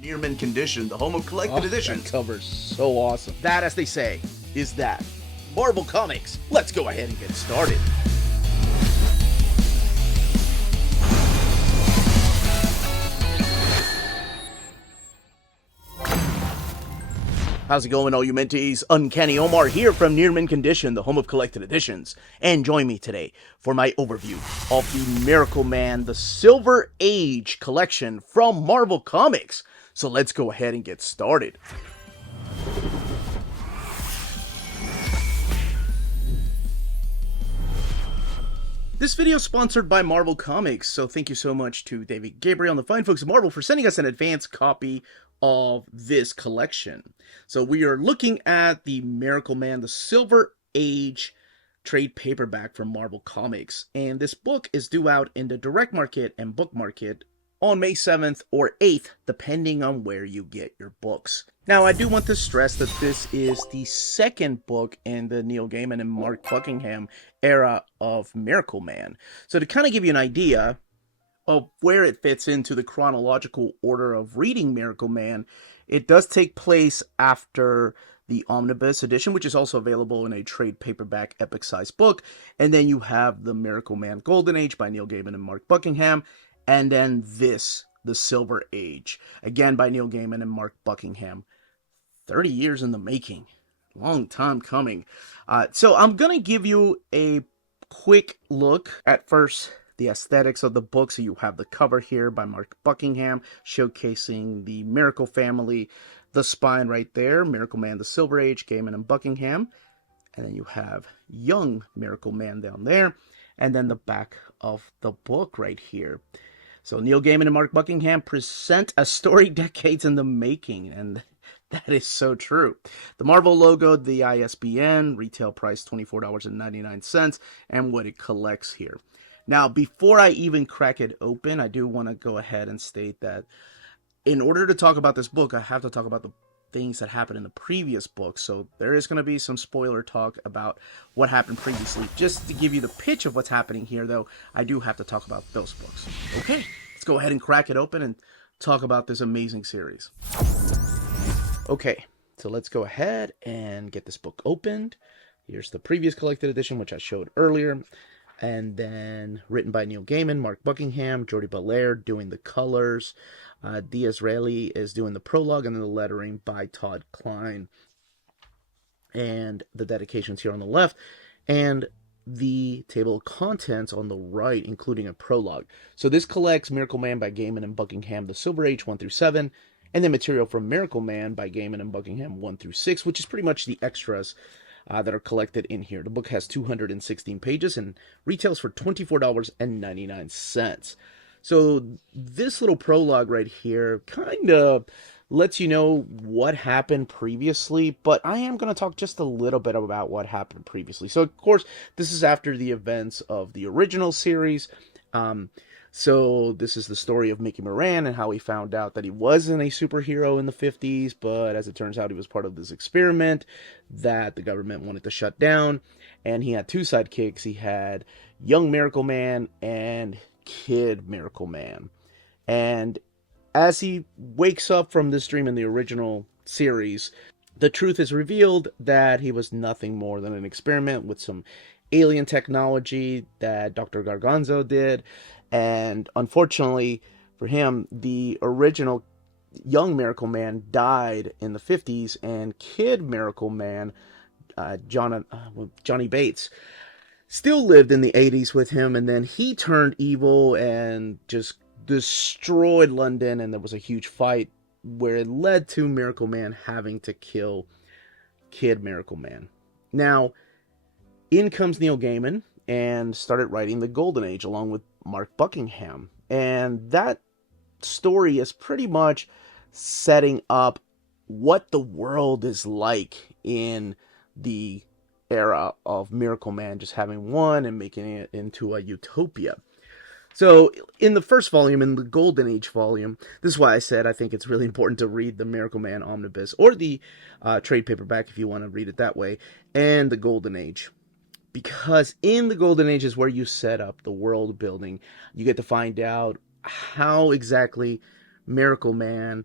Near mint condition, the home of collected editions. That cover's so awesome. That, as they say, is that. Marvel Comics. Let's go ahead and get started. How's it going, all you mentees? Uncanny Omar here from Near Mint Condition, the home of collected editions. And join me today for my overview of the Miracleman, the Silver Age collection from Marvel Comics. So let's go ahead and get started. This video is sponsored by Marvel Comics, so thank you so much to David Gabriel and the fine folks at Marvel for sending us an advanced copy of this collection. So we are looking at the Miracleman, the Silver Age trade paperback from Marvel Comics, and this book is due out in the direct market and book market on May 7th or 8th, depending on where you get your books. Now, I do want to stress that this is the second book in the Neil Gaiman and Mark Buckingham era of Miracleman. So to kind of give you an idea of where it fits into the chronological order of reading Miracleman, it does take place after the Omnibus edition, which is also available in a trade paperback epic-sized book. And then you have the Miracleman Golden Age by Neil Gaiman and Mark Buckingham. And then this, the Silver Age, again by Neil Gaiman and Mark Buckingham. 30 years in the making. Long time coming. So I'm going to give you a quick look at first the aesthetics of the book. So you have the cover here by Mark Buckingham showcasing the Miracle family. The spine right there, Miracleman, the Silver Age, Gaiman and Buckingham. And then you have young Miracleman down there. And then the back of the book right here. So Neil Gaiman and Mark Buckingham present a story decades in the making, and that is so true. The Marvel logo, the ISBN, retail price $24.99, and what it collects here. Now, before I even crack it open, I do want to go ahead and state that in order to talk about this book, I have to talk about the things that happened in the previous book. So there is going to be some spoiler talk about what happened previously. Just to give you the pitch of what's happening here, though, I do have to talk about those books. Okay, let's go ahead and crack it open and talk about this amazing series. Okay, so let's go ahead and get this book opened. Here's the previous collected edition, which I showed earlier. And then written by Neil Gaiman, Mark Buckingham, Jordi Belair doing the colors. D'Israeli is doing the prologue, and then the lettering by Todd Klein. And the dedications here on the left. And the table of contents on the right, including a prologue. So this collects Miracleman by Gaiman and Buckingham, the Silver Age 1 through 7. And then material from Miracleman by Gaiman and Buckingham 1 through 6, which is pretty much the extras that are collected in here. The book has 216 pages and retails for $24.99. So this little prologue right here kind of lets you know what happened previously, but I am going to talk just a little bit about what happened previously. So, of course, this is after the events of the original series. So this is the story of Mickey Moran and how he found out that he wasn't a superhero in the 50s, but as it turns out, he was part of this experiment that the government wanted to shut down. And he had two sidekicks. He had young Miracleman and kid Miracleman. And as he wakes up from this dream in the original series, the truth is revealed that he was nothing more than an experiment with some alien technology that Dr. Garganzo did. And unfortunately for him, the original young Miracleman died in the 50s, and kid Miracleman, Johnny Bates, still lived in the 80s with him, and then he turned evil and just destroyed London, and there was a huge fight where it led to Miracleman having to kill kid Miracleman. Now, in comes Neil Gaiman and started writing the Golden Age along with Mark Buckingham. And that story is pretty much setting up what the world is like in the era of Miracleman just having won and making it into a utopia. So in the first volume, in the Golden Age volume, this is why I said I think it's really important to read the Miracleman Omnibus or the trade paperback if you want to read it that way, and the Golden Age. Because in the Golden Age is where you set up the world building. You get to find out how exactly Miracleman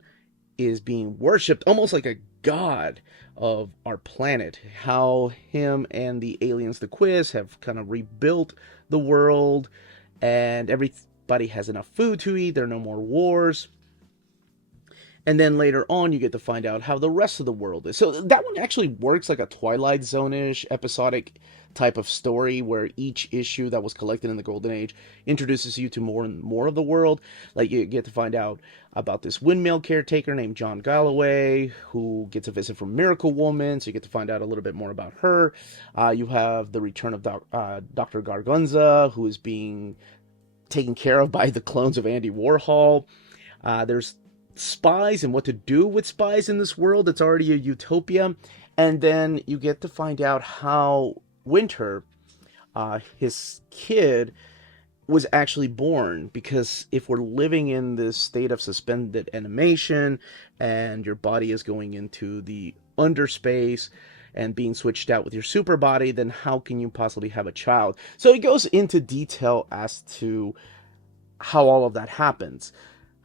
is being worshipped almost like a god of our planet. How him and the aliens, the Quiz, have kind of rebuilt the world, and everybody has enough food to eat. There are no more wars. And then later on, you get to find out how the rest of the world is. So that one actually works like a Twilight Zone-ish episodic type of story, where each issue that was collected in the Golden Age introduces you to more and more of the world. Like, you get to find out about this windmill caretaker named John Galloway, who gets a visit from Miraclewoman, so you get to find out a little bit more about her. You have the return of Dr. Gargunza, who is being taken care of by the clones of Andy Warhol. There's spies and what to do with spies in this world. It's already a utopia. And then you get to find out how Winter, his kid, was actually born, because if we're living in this state of suspended animation and your body is going into the underspace and being switched out with your super body, then how can you possibly have a child? So it goes into detail as to how all of that happens.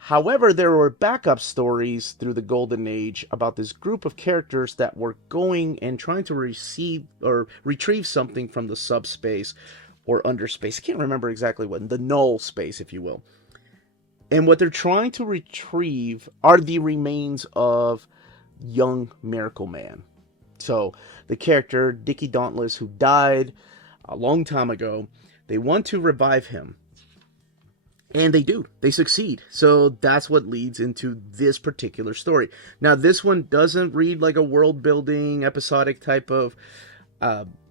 However, there were backup stories through the Golden Age about this group of characters that were going and trying to receive or retrieve something from the subspace or underspace. I can't remember exactly what, the null space, if you will. And what they're trying to retrieve are the remains of young Miracleman. So the character, Dickie Dauntless, who died a long time ago, they want to revive him. And they do. They succeed. So that's what leads into this particular story. Now, this one doesn't read like a world-building, episodic type of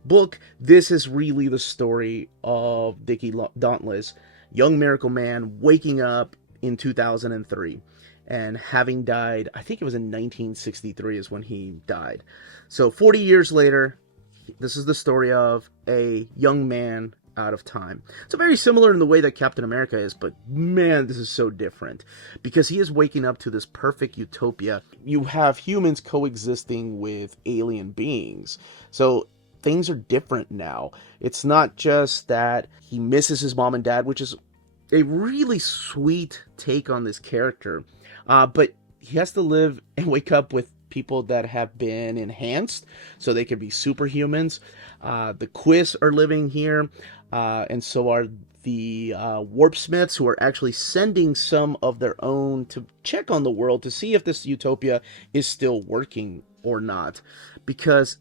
book. This is really the story of Dickie Dauntless, young Miracleman, waking up in 2003. And having died, I think it was in 1963 is when he died. So 40 years later, this is the story of a young man out of time. It's very similar in the way that Captain America is, but man, this is so different, because he is waking up to this perfect utopia. You have humans coexisting with alien beings, so things are different now. It's not just that he misses his mom and dad, which is a really sweet take on this character, but he has to live and wake up with people that have been enhanced so they can be superhumans. The Quiz are living here, and so are the warp smiths, who are actually sending some of their own to check on the world to see if this utopia is still working or not, because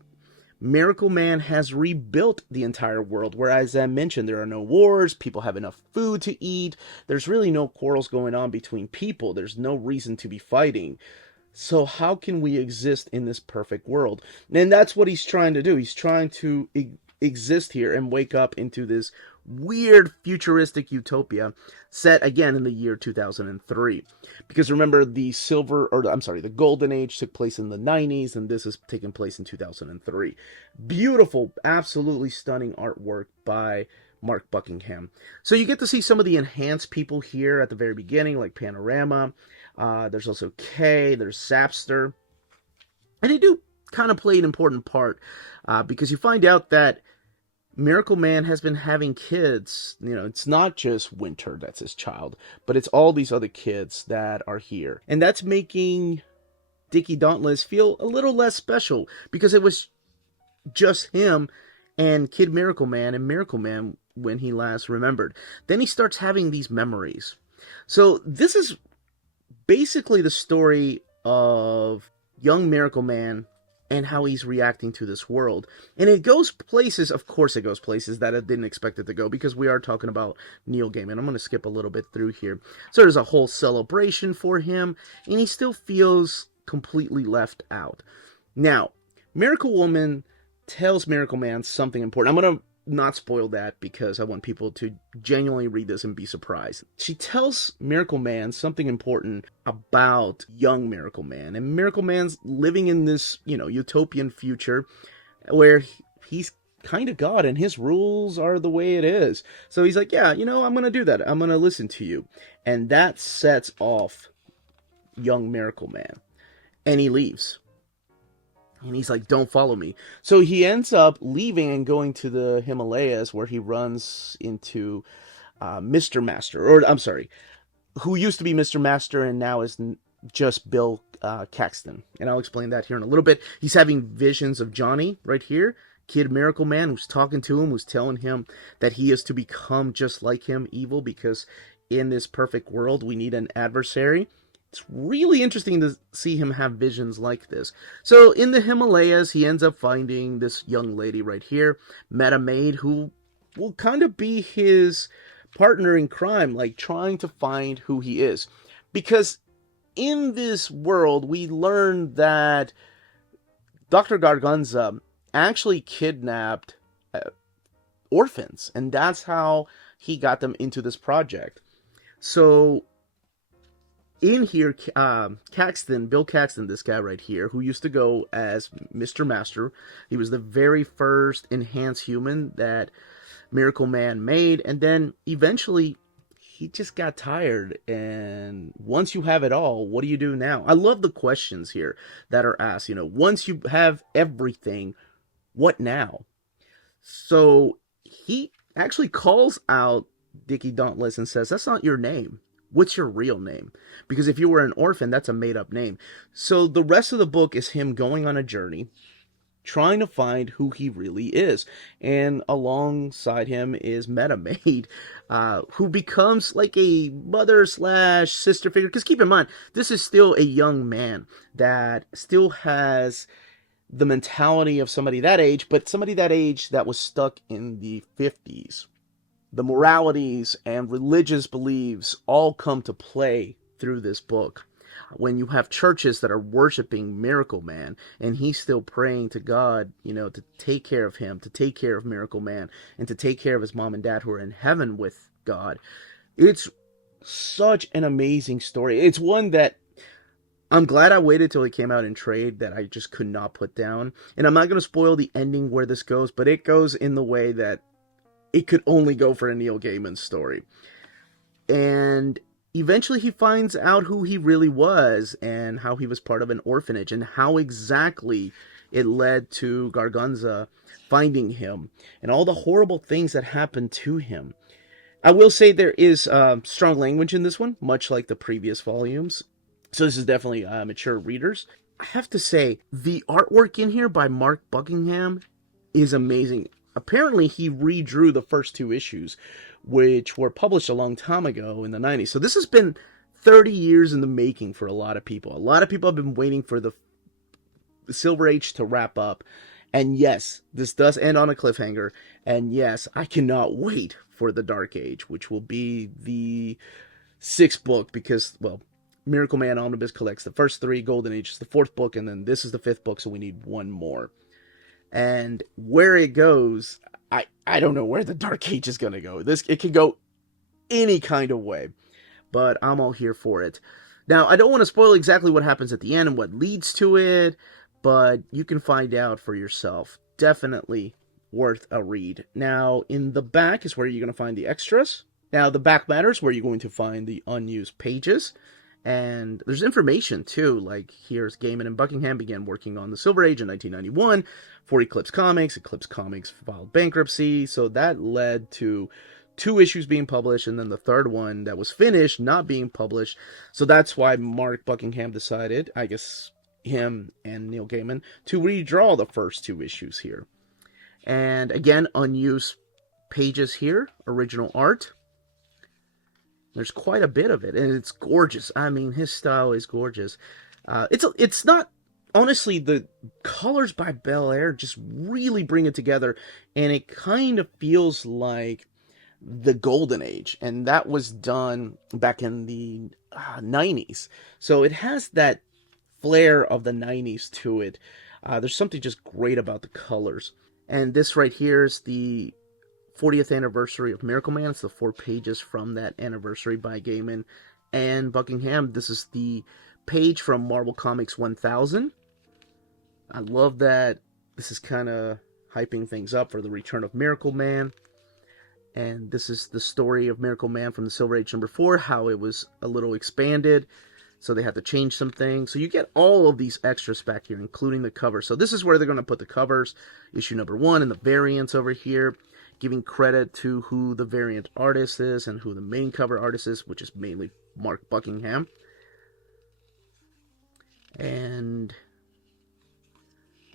Miracleman has rebuilt the entire world, where, as I mentioned, there are no wars, people have enough food to eat, there's really no quarrels going on between people, there's no reason to be fighting. So how can we exist in this perfect world? And that's what he's trying to do. He's trying to exist here and wake up into this weird futuristic utopia set again in the year 2003. Because remember, the Golden Age took place in the 90s, and this is taking place in 2003. Beautiful, absolutely stunning artwork by Mark Buckingham. So you get to see some of the enhanced people here at the very beginning, like Panorama. There's also Kay, there's Zapster. And they do kind of play an important part, because you find out that Miracleman has been having kids. You know, it's not just Winter that's his child, but it's all these other kids that are here. And that's making Dickie Dauntless feel a little less special, because it was just him and Kid Miracleman and Miracleman when he last remembered. Then he starts having these memories. So this is basically the story of young Miracleman and how he's reacting to this world. And it goes places, of course it goes places that I didn't expect it to go, because we are talking about Neil Gaiman. I'm going to skip a little bit through here. So there's a whole celebration for him, and he still feels completely left out. Now, Miraclewoman tells Miracleman something important. I'm going to not spoil that, because I want people to genuinely read this and be surprised. She tells Miracleman something important about young Miracleman, and Miracleman's living in this, utopian future where he's kind of God and his rules are the way it is. So he's like, yeah, I'm going to do that. I'm going to listen to you. And that sets off young Miracleman, and he leaves. And he's like, don't follow me. So he ends up leaving and going to the Himalayas, where he runs into Mr. Master. Or, I'm sorry, who used to be Mr. Master and now is just Bill Caxton. And I'll explain that here in a little bit. He's having visions of Johnny right here, Kid Miracleman, who's talking to him, who's telling him that he is to become just like him, evil, because in this perfect world, we need an adversary. It's really interesting to see him have visions like this. So in the Himalayas, he ends up finding this young lady right here, Meta Maid, who will kind of be his partner in crime, like trying to find who he is. Because in this world, we learn that Dr. Garganza actually kidnapped orphans, and that's how he got them into this project. So in here, Caxton, Bill Caxton, this guy right here, who used to go as Mr. Master, he was the very first enhanced human that Miracleman made, and then eventually he just got tired, and once you have it all, what do you do now? I love the questions here that are asked, once you have everything, what now? So he actually calls out Dickie Dauntless and says, that's not your name. What's your real name? Because if you were an orphan, that's a made-up name. So the rest of the book is him going on a journey, trying to find who he really is. And alongside him is Meta Maid, who becomes like a mother/sister figure. Because keep in mind, this is still a young man that still has the mentality of somebody that age, but somebody that age that was stuck in the 50s. The moralities and religious beliefs all come to play through this book. When you have churches that are worshiping Miracleman, and he's still praying to God, to take care of him, to take care of Miracleman, and to take care of his mom and dad who are in heaven with God. It's such an amazing story. It's one that I'm glad I waited till it came out in trade, that I just could not put down. And I'm not going to spoil the ending where this goes, but it goes in the way that it could only go for a Neil Gaiman story. And eventually he finds out who he really was, and how he was part of an orphanage, and how exactly it led to Garganza finding him, and all the horrible things that happened to him. I will say there is strong language in this one, much like the previous volumes. So this is definitely mature readers. I have to say, the artwork in here by Mark Buckingham is amazing. Apparently, he redrew the first 2 issues, which were published a long time ago in the 90s. So this has been 30 years in the making for a lot of people. A lot of people have been waiting for the Silver Age to wrap up. And yes, this does end on a cliffhanger. And yes, I cannot wait for the Dark Age, which will be the 6th book, because, well, Miracleman Omnibus collects the first 3, Golden Age is the 4th book, and then this is the 5th book, so we need 1 more. And where it goes, I don't know where the Dark Age is going to go. It could go any kind of way, but I'm all here for it. Now, I don't want to spoil exactly what happens at the end and what leads to it, but you can find out for yourself. Definitely worth a read. Now, in the back is where you're going to find the extras. Now, the back matter is where you're going to find the unused pages. And there's information, too, like here's Gaiman and Buckingham began working on the Silver Age in 1991 for Eclipse Comics. Eclipse Comics filed bankruptcy, so that led to 2 issues being published, and then the 3rd one that was finished not being published. So that's why Mark Buckingham decided, I guess him and Neil Gaiman, to redraw the first 2 issues here. And again, unused pages here, original art. There's quite a bit of it, and it's gorgeous. I mean, his style is gorgeous. It's not, honestly, the colors by Belair just really bring it together, and it kind of feels like the Golden Age, and that was done back in the 90s. So it has that flair of the 90s to it. There's something just great about the colors. And this right here is the 40th anniversary of Miracleman. It's the 4 pages from that anniversary by Gaiman and Buckingham. This is the page from Marvel Comics 1000. I love that this is kind of hyping things up for the return of Miracleman. And this is the story of Miracleman from the Silver Age number 4, how it was a little expanded. So they had to change some things. So you get all of these extras back here, including the cover. So this is where they're going to put the covers. Issue number 1 and the variants over here, giving credit to who the variant artist is and who the main cover artist is, which is mainly Mark Buckingham.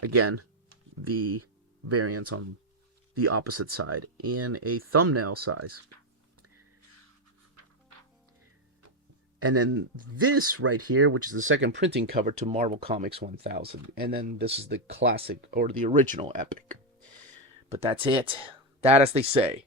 Again, the variants on the opposite side in a thumbnail size. And then this right here, which is the second printing cover to Marvel Comics 1000. And then this is the classic, or the original Epic. But that's it. That, as they say,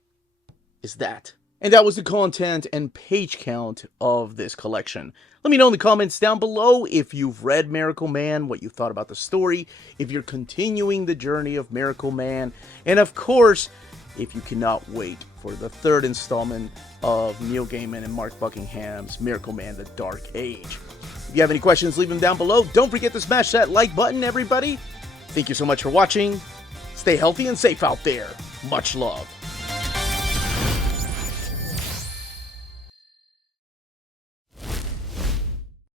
is that. And that was the content and page count of this collection. Let me know in the comments down below if you've read Miracleman, what you thought about the story, if you're continuing the journey of Miracleman, and of course, if you cannot wait for the third installment of Neil Gaiman and Mark Buckingham's Miracleman: The Dark Age. If you have any questions, leave them down below. Don't forget to smash that like button, everybody. Thank you so much for watching. Stay healthy and safe out there. Much love.